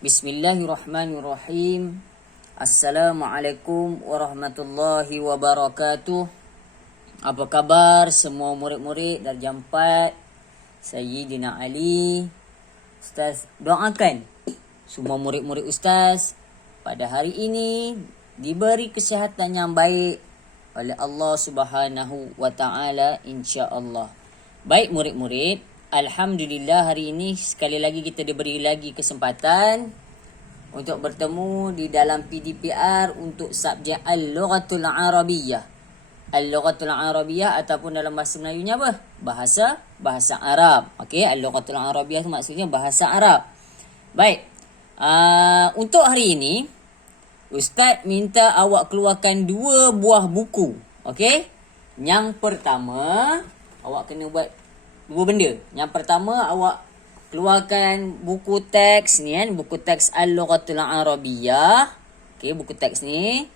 Bismillahirrahmanirrahim. Assalamualaikum warahmatullahi wabarakatuh. Apa khabar semua murid-murid darjah 4? Sayyidina Ali. Ustaz doakan semua murid-murid Ustaz pada hari ini diberi kesihatan yang baik oleh Allah Subhanahu wa taala, insya-Allah. Baik murid-murid, alhamdulillah hari ini sekali lagi kita diberi lagi kesempatan untuk bertemu di dalam PDPR untuk subjek Al-Lughatul Arabiyyah. Al-Lughatul Arabiyyah ataupun dalam bahasa Melayunya apa? Bahasa Arab. Okey, Al-Lughatul Arabiyyah itu maksudnya bahasa Arab. Baik. Untuk hari ini Ustaz minta awak keluarkan 2 buah buku. Okey? Yang pertama, awak kena buat 2 benda. Yang pertama, awak keluarkan buku teks ni kan, buku teks Al-Lughatul Arabiyyah. Okey, buku teks ni.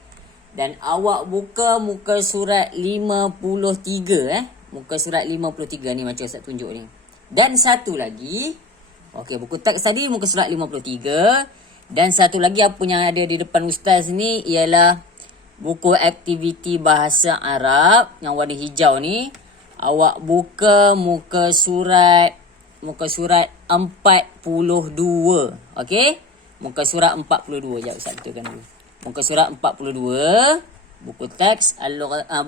Dan awak buka muka surat 53 Muka surat 53 ni macam Ustaz tunjuk ni. Dan satu lagi, okey, buku teks tadi muka surat 53. Dan satu lagi apa yang ada di depan Ustaz ni ialah buku aktiviti bahasa Arab yang warna hijau ni. Awak buka muka surat 42. Okey? Muka surat 42. Sekejap Ustaz betulkan dulu. Muka surat 42. Buku teks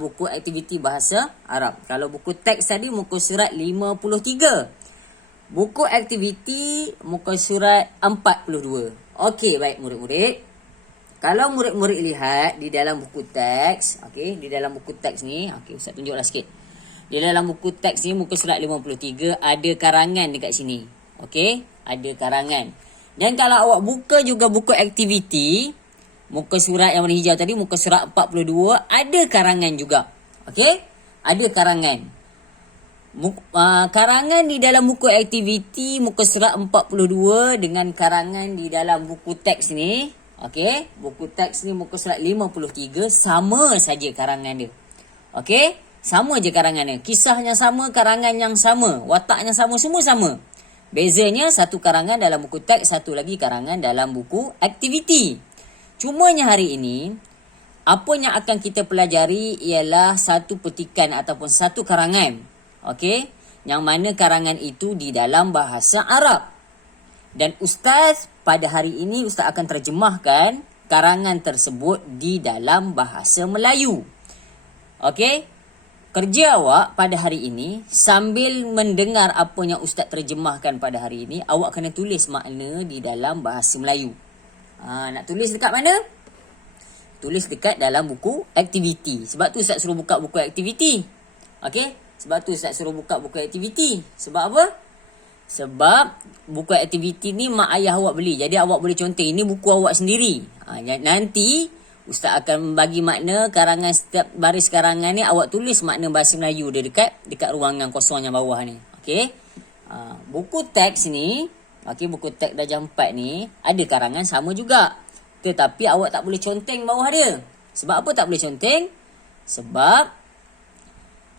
buku aktiviti bahasa Arab. Kalau buku teks tadi muka surat 53. Buku aktiviti muka surat 42. Okey, baik murid-murid. Kalau murid-murid lihat di dalam buku teks, okey, di dalam buku teks ni, okey Ustaz tunjuklah sikit. Di dalam buku teks ni muka surat 53 ada karangan dekat sini. Okey, ada karangan. Dan kalau awak buka juga buku aktiviti, muka surat yang warna hijau tadi, muka surat 42, ada karangan juga. Okey? Ada karangan. Karangan di dalam buku aktiviti muka surat 42 dengan karangan di dalam buku teks ni, okey, buku teks ni muka surat 53 sama saja karangan dia. Okey, sama je karangan dia. Kisahnya sama, karangan yang sama, wataknya sama, semua sama. Bezanya satu karangan dalam buku teks, satu lagi karangan dalam buku aktiviti. Cumanya hari ini apa yang akan kita pelajari ialah satu petikan ataupun satu karangan. Okey, yang mana karangan itu di dalam bahasa Arab. Dan Ustaz pada hari ini Ustaz akan terjemahkan karangan tersebut di dalam bahasa Melayu. Okey, kerja awak pada hari ini sambil mendengar apa yang Ustaz terjemahkan pada hari ini, awak kena tulis makna di dalam bahasa Melayu. Nak tulis dekat mana? Tulis dekat dalam buku aktiviti. Sebab tu Ustaz suruh buka buku aktiviti. Okey? Sebab tu Ustaz suruh buka buku aktiviti. Sebab apa? Sebab buku aktiviti ni mak ayah awak beli. Jadi awak boleh conteng. Ini buku awak sendiri. Nanti Ustaz akan bagi makna karangan, setiap baris karangan ni awak tulis makna bahasa Melayu dia dekat ruangan kosong yang bawah ni. Okey? Buku teks ni, okey, buku teks darjah 4 ni ada karangan sama juga. Tetapi awak tak boleh conteng bawah dia. Sebab apa tak boleh conteng? Sebab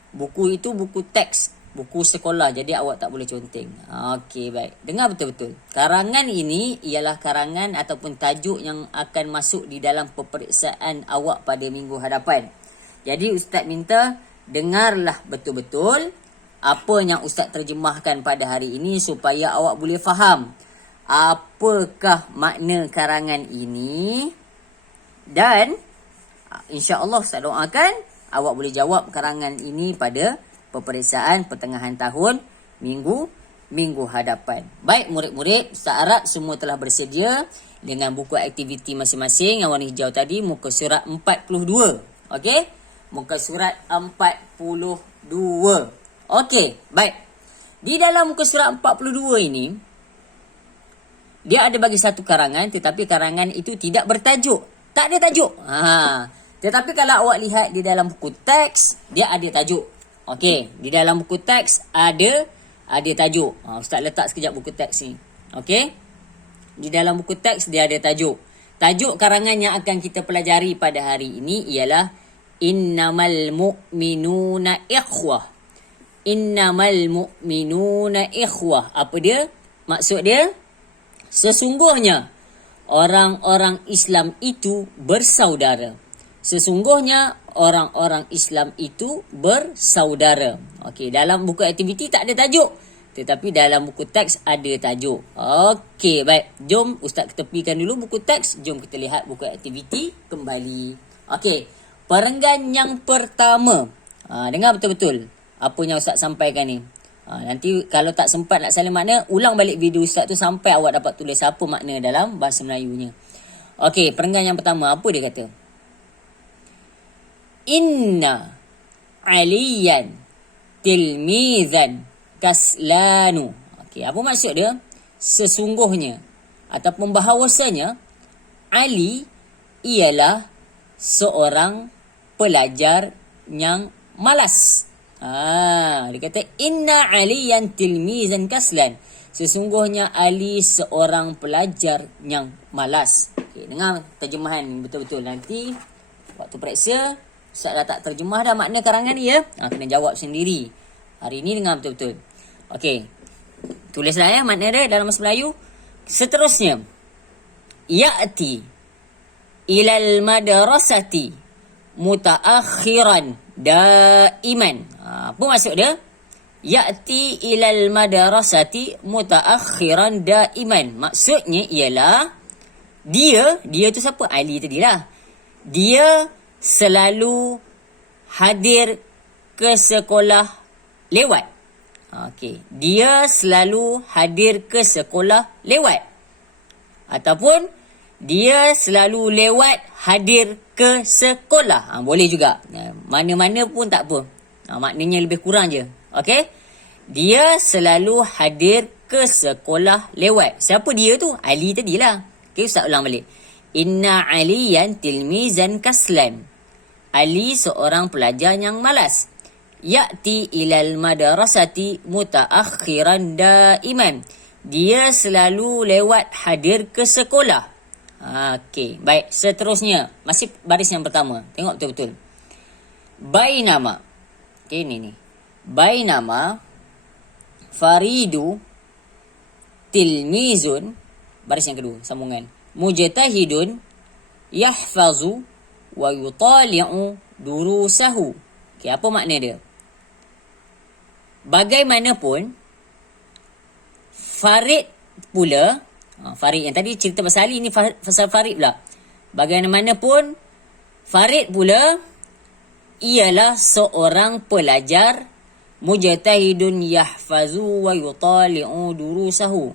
buku itu buku teks, buku sekolah, jadi awak tak boleh conteng. Okey, baik. Dengar betul-betul. Karangan ini ialah karangan ataupun tajuk yang akan masuk di dalam peperiksaan awak pada minggu hadapan. Jadi Ustaz minta dengarlah betul-betul apa yang Ustaz terjemahkan pada hari ini supaya awak boleh faham apakah makna karangan ini. Dan insya-Allah Ustaz doakan awak boleh jawab karangan ini pada peperiksaan pertengahan tahun minggu hadapan. Baik murid-murid, Ustaz harap semua telah bersedia dengan buku aktiviti masing-masing yang warna hijau tadi, muka surat 42. Okey? Muka surat 42. Okey, baik. Di dalam muka surat 42 ini, dia ada bagi satu karangan, tetapi karangan itu tidak bertajuk. Tak ada tajuk. Tetapi kalau awak lihat di dalam buku teks, dia ada tajuk. Okey, di dalam buku teks ada tajuk. Ustaz letak sekejap buku teks ni. Okey? Di dalam buku teks dia ada tajuk. Tajuk karangan yang akan kita pelajari pada hari ini ialah Innamal mu'minuna ikhwah. Innamal mu'minuna ikhwah. Apa dia? Maksud dia? Sesungguhnya orang-orang Islam itu bersaudara. Sesungguhnya orang-orang Islam itu bersaudara. Okey, dalam buku aktiviti tak ada tajuk. Tetapi dalam buku teks ada tajuk. Okey, baik. Jom Ustaz ketepikan dulu buku teks. Jom kita lihat buku aktiviti kembali. Okey, perenggan yang pertama. Dengar betul-betul apa yang Ustaz sampaikan ni. Nanti kalau tak sempat nak salin makna, ulang balik video Ustaz tu sampai awak dapat tulis apa makna dalam bahasa Melayunya. Okey, perenggan yang pertama, apa dia kata? Inna aliyan tilmizan kaslanu. Okey, apa maksud dia? Sesungguhnya ataupun bahawasanya Ali ialah seorang pelajar yang malas. Dia kata inna aliyan tilmizan kaslan. Sesungguhnya Ali seorang pelajar yang malas. Okey, dengar terjemahan betul-betul. Nanti waktu periksa Ustaz dah tak terjemah dah makna karangan ni ya. Kena jawab sendiri. Hari ni dengar betul-betul. Okey. Tulislah ya makna dia dalam bahasa Melayu. Seterusnya, ya'ti ilal madrasati mutaakhiran daiman. Apa maksud dia? Ya'ti ilal madrasati mutaakhiran daiman. Maksudnya ialah dia tu siapa? Ali tadilah. Dia selalu hadir ke sekolah lewat. Okey, dia selalu hadir ke sekolah lewat. Ataupun dia selalu lewat hadir ke sekolah. Boleh juga. Mana-mana pun tak apa. Maknanya lebih kurang je. Okey? Dia selalu hadir ke sekolah lewat. Siapa dia tu? Ali tadilah. Okey, Ustaz ulang balik. Inna aliyan tilmizan kaslan. Ali seorang pelajar yang malas. Ya'ti ilal madrasati mutaakhiran daiman. Dia selalu lewat hadir ke sekolah. Okey, baik. Seterusnya, masih baris yang pertama. Tengok betul-betul. Bainama. Okey, ni. Bainama Faridu tilmizun. Baris yang kedua, sambungan. Mujtahidun yahfazu wa yutali'u durusahu. Okey, apa makna dia? Bagaimanapun Farid pula, Farid yang tadi cerita pasal Ali ni pasal Farid pula. Bagaimanapun Farid pula ialah seorang pelajar mujtahidun yahfazu wa yutali'u durusahu.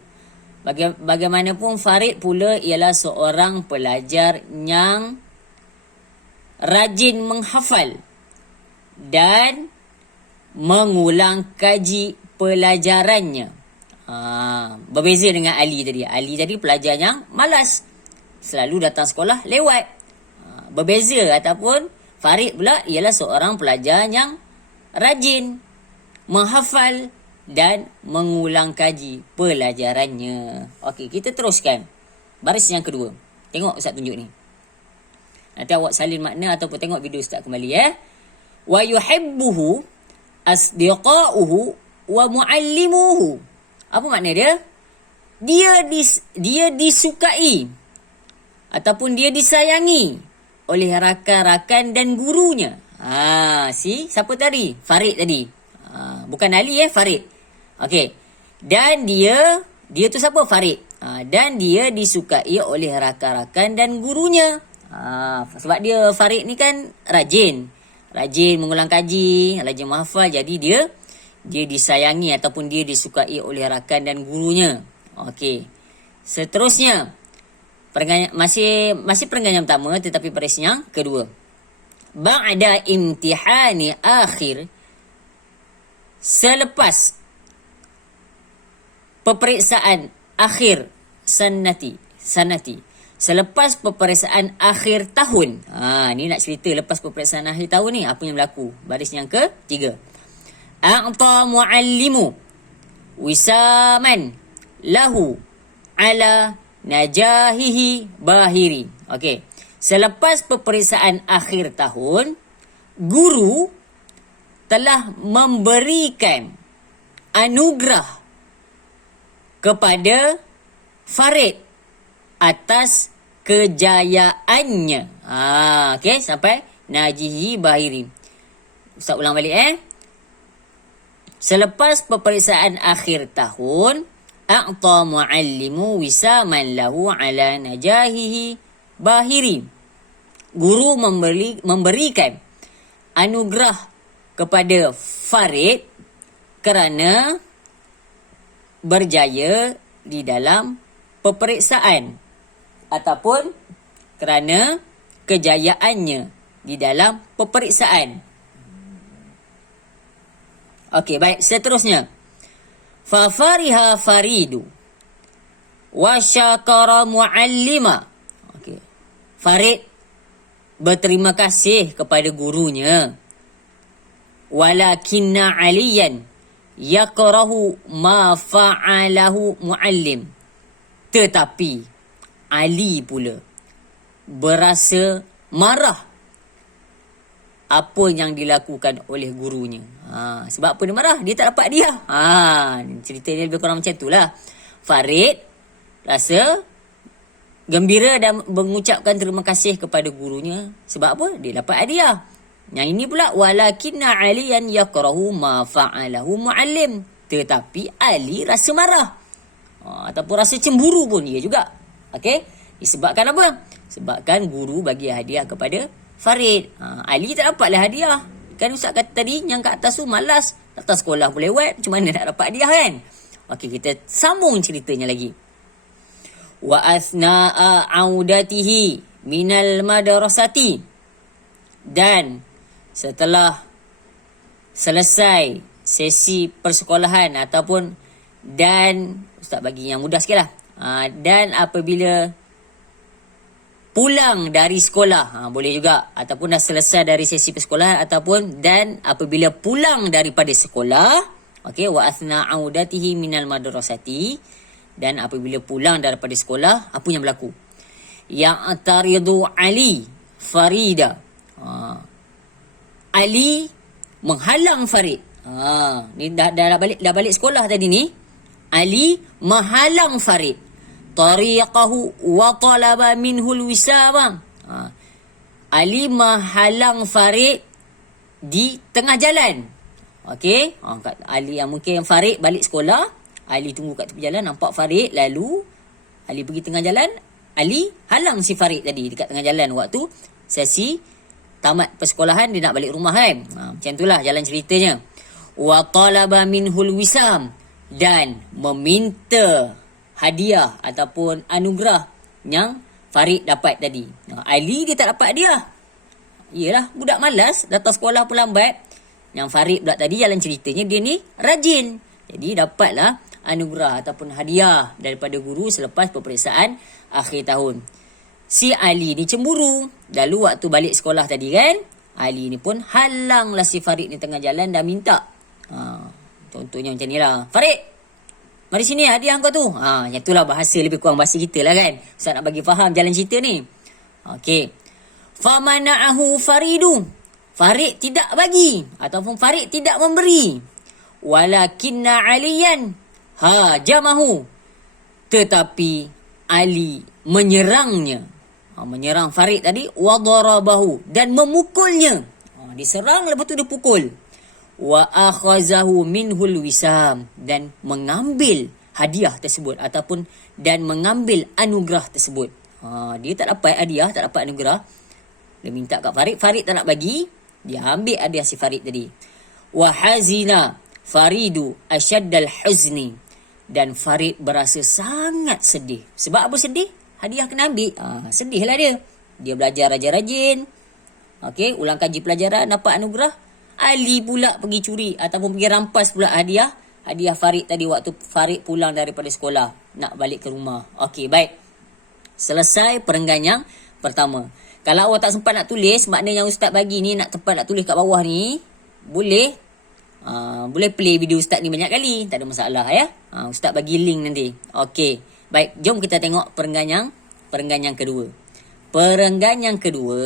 Bagaimanapun Farid pula ialah seorang pelajar yang rajin menghafal dan mengulang kaji pelajarannya. Berbeza dengan Ali tadi. Ali tadi pelajar yang malas, selalu datang sekolah lewat. Berbeza ataupun Farid pula ialah seorang pelajar yang rajin menghafal dan mengulang kaji pelajarannya. Okey, kita teruskan. Baris yang kedua. Tengok Ustaz tunjuk ni. Nanti awak salin makna ataupun tengok video Ustaz kembali ya. Wa yuhibbuhu asdiqa'uhu wa muallimuhu. Apa makna dia? Dia disukai ataupun dia disayangi oleh rakan-rakan dan gurunya. Siapa tadi? Farid tadi. Bukan Ali Farid. Okey. Dan dia tu siapa? Farid. Dan dia disukai oleh rakan-rakan dan gurunya. Sebab dia Farid ni kan rajin mengulang kaji, rajin menghafal, jadi dia disayangi ataupun dia disukai oleh rakan dan gurunya. Okey. Seterusnya, masih perenggan yang pertama tetapi baris yang kedua. Ba'da imtihani akhir, selepas peperiksaan akhir sanati. Selepas peperiksaan akhir tahun. Ni nak cerita lepas peperiksaan akhir tahun ni apa yang berlaku. Baris yang ketiga. A'ta muallimu wisaman lahu ala najahihi bahiri. Okey. Selepas peperiksaan akhir tahun, guru telah memberikan anugerah kepada Farid atas kejayaannya. Okey, sampai najihi bahiri. Ustaz ulang balik Selepas peperiksaan akhir tahun, a'ta muallimu wisaman lahu ala najahihi bahiri. Guru memberikan anugerah kepada Farid kerana berjaya di dalam peperiksaan ataupun kerana kejayaannya di dalam peperiksaan. Okey, baik, seterusnya. Fa fariha Faridu wa syakara muallima. Okey. Farid berterima kasih kepada gurunya. Walakinna Aliyan yakrahu ma fa'alahu muallim. Tetapi Ali pula berasa marah apa yang dilakukan oleh gurunya. Sebab apa dia marah? Dia tak dapat dia. Cerita dia lebih kurang macam itulah. Farid rasa gembira dan mengucapkan terima kasih kepada gurunya. Sebab apa? Dia dapat hadiah. Yang ini pula, walakinna aliyan yakrahu ma fa'alahu muallim. Tetapi Ali rasa marah. Ataupun rasa cemburu pun dia juga. Okey? Disebabkan apa? Sebabkan guru bagi hadiah kepada Farid. Ali tak dapatlah hadiah. Kan Ustaz kata tadi, yang kat atas tu malas. Datang sekolah pun lewat. Macam mana nak dapat hadiah kan? Okey, kita sambung ceritanya lagi. Wa asna'a audatihi minal madrasati. Dan setelah selesai sesi persekolahan ataupun dan Ustaz bagi yang mudah sikit lah. Dan apabila pulang dari sekolah, boleh juga, ataupun dah selesai dari sesi persekolahan, ataupun dan apabila pulang daripada sekolah. Okey, wa athna audatihi minal madrasati, dan apabila pulang daripada sekolah, apa yang berlaku? Ya'taridu Ali Farida. Ali menghalang Farid. Ni dah balik sekolah tadi ni. Ali menghalang Farid tariqahu wa talaba minhul wisama. Ali menghalang Farid di tengah jalan. Okey, Ali yang mungkin Farid balik sekolah, Ali tunggu kat tepi jalan, nampak Farid, lalu Ali pergi tengah jalan, Ali halang si Farid tadi dekat tengah jalan waktu sesi tamat persekolahan, dia nak balik rumah kan. Macam itulah jalan ceritanya. Wa talaba minhul wisam, dan meminta hadiah ataupun anugerah yang Farid dapat tadi. Ali dia tak dapat hadiah. Yelah, budak malas, datang sekolah pun lambat. Yang Farid pula tadi, jalan ceritanya dia ni rajin. Jadi dapatlah anugerah ataupun hadiah daripada guru selepas peperiksaan akhir tahun. Si Ali ni cemburu. Lalu waktu balik sekolah tadi kan, Ali ni pun halanglah si Farid ni tengah jalan dan minta. Contohnya macam ni lah. Farid, mari sini hadiah kau tu. Yang itulah bahasa, lebih kurang bahasa kita lah kan. Ustaz nak bagi faham jalan cerita ni. Okey. Famana'ahu Faridu. Farid tidak bagi. Ataupun Farid tidak memberi. Walakinna Aliyan hajamahu. Tetapi Ali menyerangnya. Menyerang Farid tadi. Wadarabahu. Dan memukulnya. Diserang lepas tu dia pukul. Wa akhazahu minhul wisam, dan mengambil hadiah tersebut ataupun dan mengambil anugerah tersebut. Dia tak dapat hadiah, tak dapat anugerah. Dia minta kat Farid, Farid tak nak bagi, dia ambil hadiah si Farid tadi. Wa hazina Faridu asyaddal huzni, dan Farid berasa sangat sedih. Sebab apa sedih? Hadiah kena ambil. Sedihlah dia. Dia belajar rajin-rajin. Okey, ulang kaji pelajaran, dapat anugerah. Ali pula pergi curi ataupun pergi rampas pula hadiah Farid tadi waktu Farid pulang daripada sekolah nak balik ke rumah. Okey, baik. Selesai perenggan yang pertama. Kalau awak tak sempat nak tulis, maknanya yang Ustaz bagi ni nak tempat nak tulis kat bawah ni, boleh play video Ustaz ni banyak kali, tak ada masalah ya. Ustaz bagi link nanti. Okey. Baik, jom kita tengok perenggan yang kedua. Perenggan yang kedua,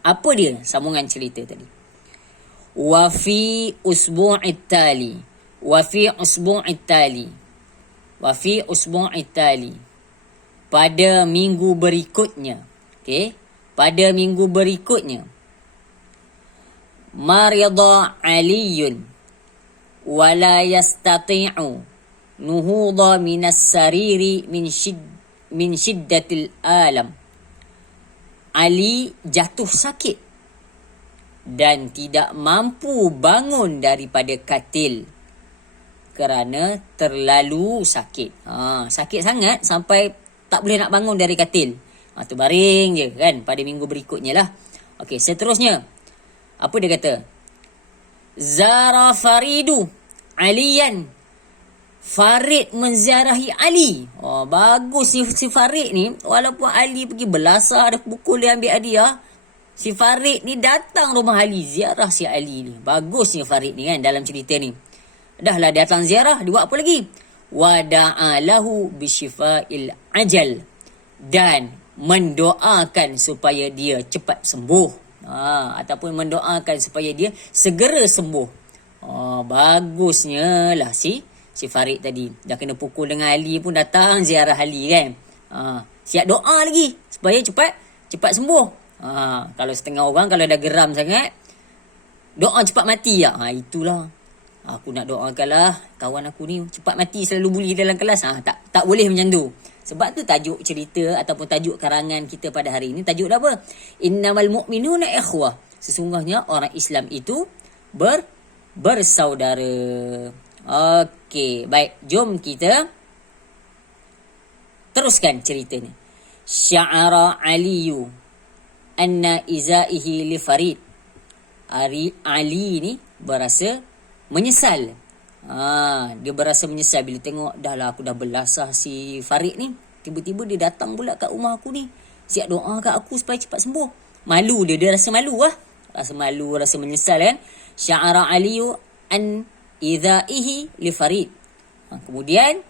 apa dia sambungan cerita tadi? Wa fi usbu'it tali. pada minggu berikutnya. Okey, pada minggu berikutnya. Marida Aliyun wala yastati'u nuhuda minas sariri min shiddatil alam. Ali jatuh sakit dan tidak mampu bangun daripada katil kerana terlalu sakit. Sakit sangat sampai tak boleh nak bangun dari katil. Tu baring je kan pada minggu berikutnya lah. Okey, seterusnya. Apa dia kata? Zara Faridu Aliyan. Farid menziarahi Ali. Bagus si Farid ni. Walaupun Ali pergi belasah, ada pukul dia ambil hadiah, si Farid ni datang rumah Ali, ziarah si Ali ni. Bagusnya Farid ni kan dalam cerita ni. Dah lah datang ziarah, dia buat apa lagi? Wada'alahu bisyifa'il ajal. Dan mendoakan supaya dia cepat sembuh. Ataupun mendoakan supaya dia segera sembuh. Bagusnya lah si Farid tadi. Dah kena pukul dengan Ali pun datang ziarah Ali kan. Siap doa lagi supaya cepat sembuh. Kalau setengah orang kalau dah geram sangat, doa cepat mati lah. Itulah. Aku nak doakanlah kawan aku ni cepat mati, selalu bully dalam kelas. Tak boleh macam tu. Sebab tu tajuk cerita ataupun tajuk karangan kita pada hari ini, tajuk dah apa? Innamal mu'minuna ikhwah. Sesungguhnya orang Islam itu bersaudara. Okey, baik. Jom kita teruskan cerita ni. Sya'ara Aliyu anna izaihi li Farid. Ali ni berasa menyesal. Dia berasa menyesal bila tengok dah lah aku dah belasah si Farid ni, tiba-tiba dia datang pula kat rumah aku ni, siap doa kat aku supaya cepat sembuh. Malu dia rasa malu lah. Rasa malu, rasa menyesal kan. Sya'ara Aliyu an idha'ihi li Farid. Kemudian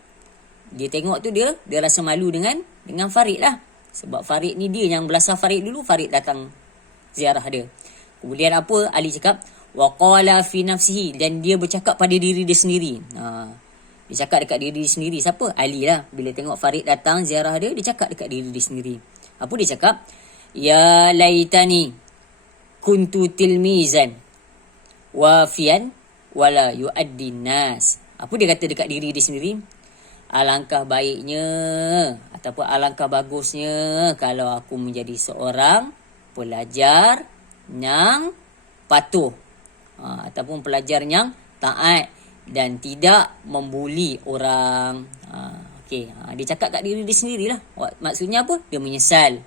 dia tengok tu dia rasa malu dengan Farid lah. Sebab Farid ni dia yang belasah Farid dulu, Farid datang ziarah dia. Kemudian apa Ali cakap? Wa qala fi nafsihi, dan dia bercakap pada diri dia sendiri. Dia cakap dekat diri dia sendiri. Siapa? Ali lah. Bila tengok Farid datang ziarah dia, dia cakap dekat diri dia sendiri. Apa dia cakap? Ya laitani kuntu tilmizan wafian wala yu'addi nas. Apa dia kata dekat diri dia sendiri? Alangkah baiknya ataupun alangkah bagusnya kalau aku menjadi seorang pelajar yang patuh, ataupun pelajar yang taat dan tidak membuli orang. Dia cakap kat diri dia sendirilah. Maksudnya apa? Dia menyesal.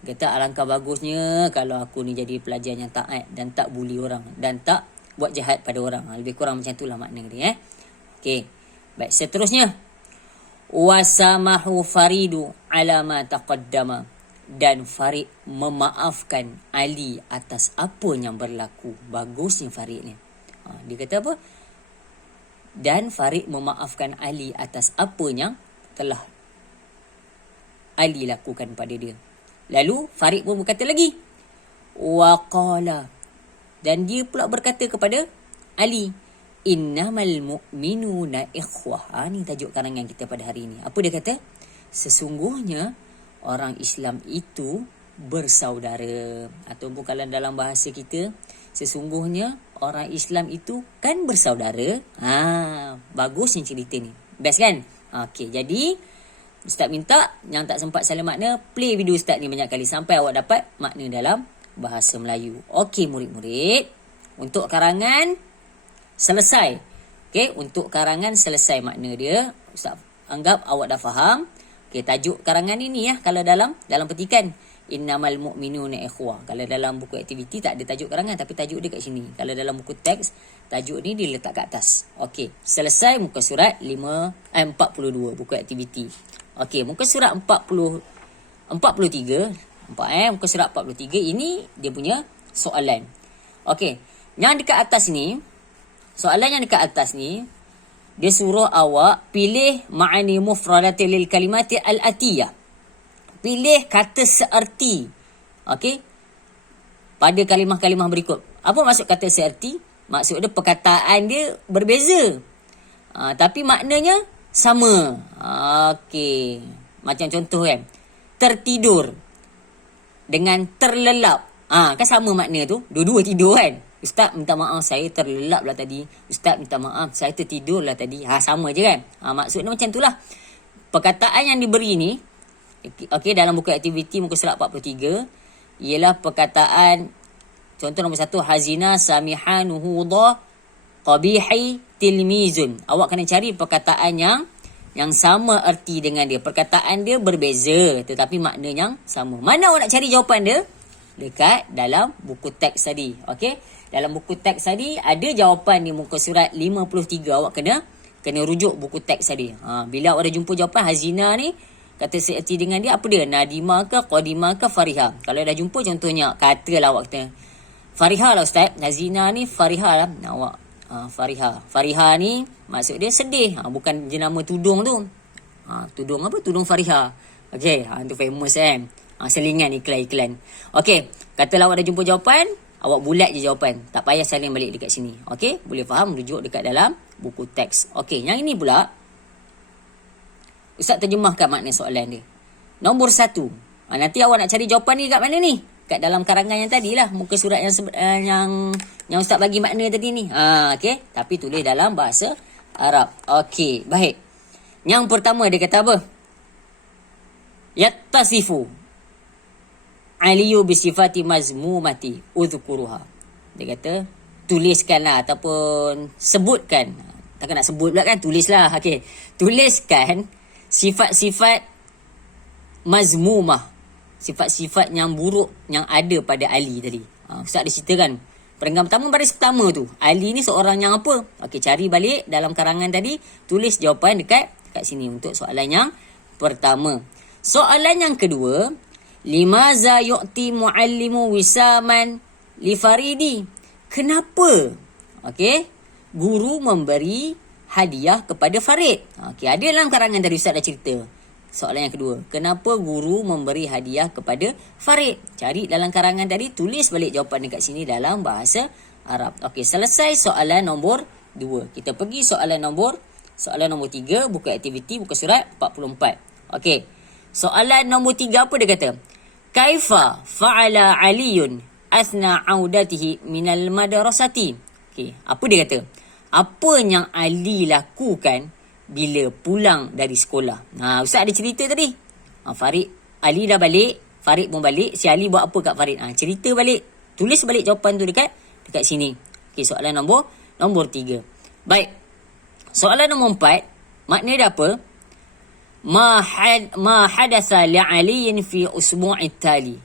Dia kata alangkah bagusnya kalau aku ni jadi pelajar yang taat dan tak buli orang dan tak buat jahat pada orang. Lebih kurang macam itulah makna dia. Okey. Baik, seterusnya. Wasamahu Faridu ala ma taqaddama. Dan Farid memaafkan Ali atas apa yang berlaku. Bagusnya Farid ni. Dia kata apa? Dan Farid memaafkan Ali atas apa yang telah Ali lakukan pada dia. Lalu Farid pun berkata lagi. Waqala. Dan dia pula berkata kepada Ali. Innamal mu'minuna ikhwah. Ni tajuk karangan kita pada hari ini. Apa dia kata? Sesungguhnya orang Islam itu bersaudara. Ataupun kalau dalam bahasa kita, sesungguhnya orang Islam itu kan bersaudara. Bagusnya cerita ni. Best kan? Okey, jadi Ustaz minta yang tak sempat salah makna, play video Ustaz ni banyak kali sampai awak dapat makna dalam bahasa Melayu. Okey murid-murid, untuk karangan selesai. Okey, untuk karangan selesai makna dia. Ustaz anggap awak dah faham. Okey, tajuk karangan ini kalau dalam petikan innamal mu'minuna ikhwah. Kalau dalam buku aktiviti tak ada tajuk karangan, tapi tajuk dia kat sini. Kalau dalam buku teks, tajuk ni diletak kat atas. Okey, selesai muka surat 42 buku aktiviti. Okey, muka surat 43. Muka surat 43 ini dia punya soalan. Okey, yang dekat atas ni, soalan yang dekat atas ni, dia suruh awak pilih ma'ani mufradati lil kalimati al-atiyah. Pilih kata seerti. Okey? Pada kalimah-kalimah berikut. Apa maksud kata seerti? Maksud dia perkataan dia berbeza. Tapi maknanya sama. Okey. Macam contoh kan. tertidur dengan terlelap. Kan sama makna tu. Dua-dua tidur kan. Ustaz minta maaf saya terlelap lah tadi. Ustaz minta maaf saya tertidur lah tadi. Sama je kan. Maksudnya macam tu lah. Perkataan yang diberi ni, okey, dalam buku aktiviti muka surat 43, ialah perkataan, contoh nombor 1, hazina samihanuhudha qabihi tilmizun. Awak kena cari perkataan yang sama erti dengan dia. Perkataan dia berbeza tetapi makna yang sama. Mana awak nak cari jawapan dia? Dekat dalam buku teks tadi. Okey, dalam buku teks tadi ada jawapan di muka surat 53. Awak kena rujuk buku teks tadi. Bila awak dah jumpa jawapan hazina ni, kata seerti dengan dia apa dia? Nadima ke, qadima ke, fariha. Kalau dah jumpa contohnya, katalah awak kata fariha lah ustaz. Hazina ni fariha lah. Awak fariha. Fariha ni maksud dia sedih. Bukan jenama tudung tu. Tudung apa? Tudung fariha. Okey, itu famous kan. Selingan iklan-iklan. Okey, katalah awak dah jumpa jawapan, awak bulat je jawapan. Tak payah salin balik dekat sini. Okey, boleh faham, rujuk dekat dalam buku teks. Okey, yang ini pula Ustaz terjemahkan makna soalan dia. Nombor 1. Nanti awak nak cari jawapan ni kat mana ni? Kat dalam karangan yang tadi lah. Muka surat yang Ustaz bagi makna tadi ni. Okey, tapi tulis dalam bahasa Arab. Okey, baik. Yang pertama dia kata apa? Yattasifu aliyu bisifati mazmumati udhkuruha. Dia kata tuliskanlah ataupun sebutkan. Takkan nak sebut pula kan, tulislah. Okey, tuliskan sifat-sifat mazmumah, sifat-sifat yang buruk yang ada pada Ali tadi. Ustaz ada ceritakan perenggan pertama, baris pertama tu, Ali ni seorang yang apa? Okey, cari balik dalam karangan tadi, tulis jawapan dekat sini untuk soalan yang pertama. Soalan yang kedua, limaza yu'ti muallimu wisaman li Faridi? Kenapa? Okey, guru memberi hadiah kepada Farid. Okey, ada dalam karangan tadi Ustaz dah cerita. Soalan yang kedua, kenapa guru memberi hadiah kepada Farid? Cari dalam karangan tadi, tulis balik jawapan dekat sini dalam bahasa Arab. Okey, selesai soalan nombor 2. Kita pergi soalan nombor 3, buku aktiviti, buku surat 44. Okey, soalan nombor 3 apa dia kata? Kaifa fa'ala Aliyun athna audatihi minal madrasati? Okey, apa dia kata? Apa yang Ali lakukan bila pulang dari sekolah? Ustaz ada cerita tadi. Ali dah balik, Farid pun balik. Si Ali buat apa kat Farid? Cerita balik. Tulis balik jawapan tu dekat sini. Okey, soalan nombor 3. Baik. Soalan nombor 4, makna dia apa? Ma hadatha li Aliyin fi usbu'i tali.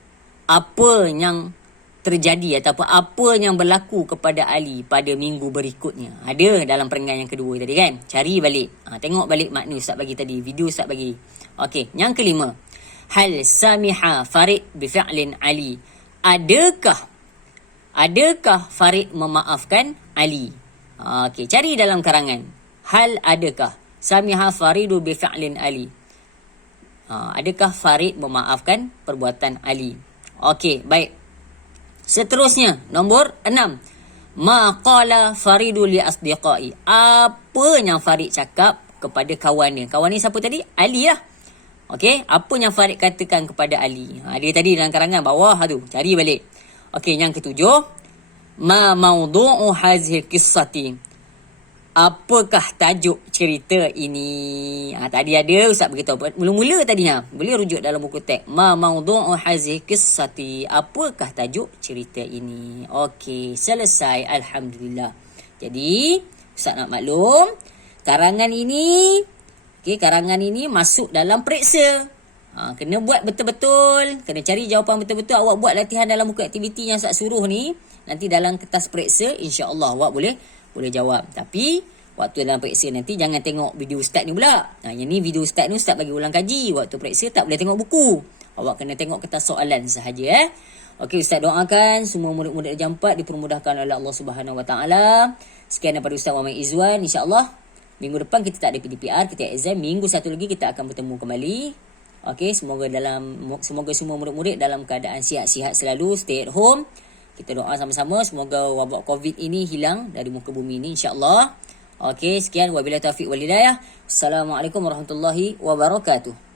Apa yang terjadi ataupun apa yang berlaku kepada Ali pada minggu berikutnya. Ada dalam perenggan yang kedua tadi kan. Cari balik. Tengok balik makna Ustaz bagi tadi. Video Ustaz bagi. Okey, yang kelima. Hal samiha Farid bi fi'lin Ali. Adakah Farid memaafkan Ali? Okey, cari dalam karangan. Hal adakah samiha Faridu bi fi'lin Ali? Adakah Farid memaafkan perbuatan Ali? Okey, baik. Seterusnya, nombor 6. Ma qala Faridu li asdiqai. Apa yang Farid cakap kepada kawannya? Kawan ni siapa tadi? Ali lah. Okey, apa yang Farid katakan kepada Ali? Dia tadi dalam karangan bawah tu. Cari balik. Okey, yang ketujuh. Ma maudu'u hazil qissati. Apakah tajuk cerita ini? Tadi ada Ustaz beritahu. Mula-mula tadi boleh rujuk dalam buku teks. Ma maudu'u hazil qissati. Apakah tajuk cerita ini? Okey, selesai. Alhamdulillah. Jadi, Ustaz nak maklum, karangan ini masuk dalam periksa. Kena buat betul-betul. Kena cari jawapan betul-betul. Awak buat latihan dalam buku aktiviti yang Ustaz suruh ni. Nanti dalam kertas periksa, insya-Allah awak boleh jawab. Tapi waktu dalam periksa nanti jangan tengok video Ustaz ni pula. Yang ni video Ustaz ni Ustaz bagi ulang kaji. Waktu periksa tak boleh tengok buku. Awak kena tengok kertas soalan sahaja. Okey, Ustaz doakan semua murid-murid darjah 4 dipermudahkan oleh Allah Subhanahu Wa Taala. Sekian daripada Ustaz Muhammad Izwan. InsyaAllah minggu depan kita tak ada PDPR, kita exam. Minggu satu lagi kita akan bertemu kembali. Okey, semoga semua murid-murid dalam keadaan sihat-sihat selalu, stay at home. Kita doa sama-sama semoga wabak COVID ini hilang dari muka bumi ini, insya-Allah. Okey, sekian wabillahi taufiq wal hidayah. Assalamualaikum warahmatullahi wabarakatuh.